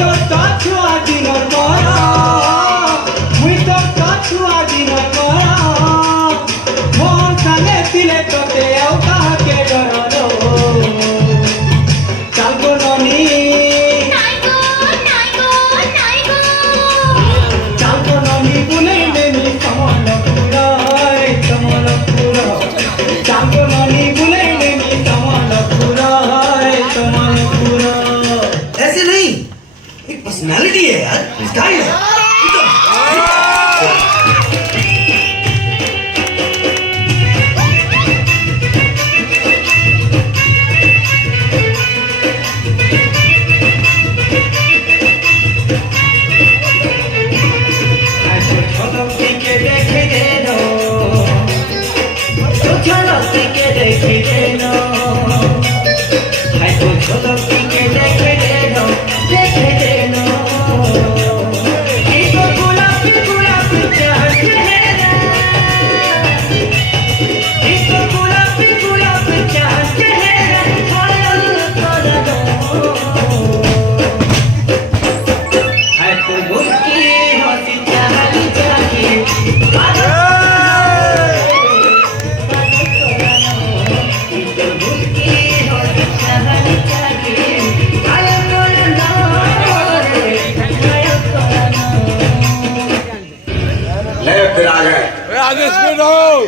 तो छुआ दिन करा मुई तो छुआ दिन करा मोहन संगे तिले तोते आउ काके डरलो चालको ननी चालको ननी बुले नेनी कमलपुरा रे कमलपुरा चालको ननी बुले नेनी कमलपुरा रे कमलपुरा ऐसे नहीं, एक पर्सनालिटी है यार, स्टाइल है। आगे स्पीड हो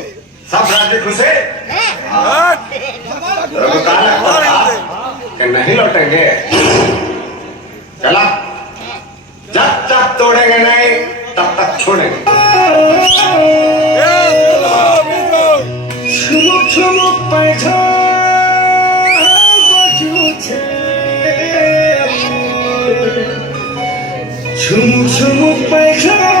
सब राज्य खुशे कि नहीं लौटेंगे चला जब तक तोड़ेंगे नहीं तब तक छोड़ेंगे छुमुक छुमुक पैठा छुमुक छुमुक पैठा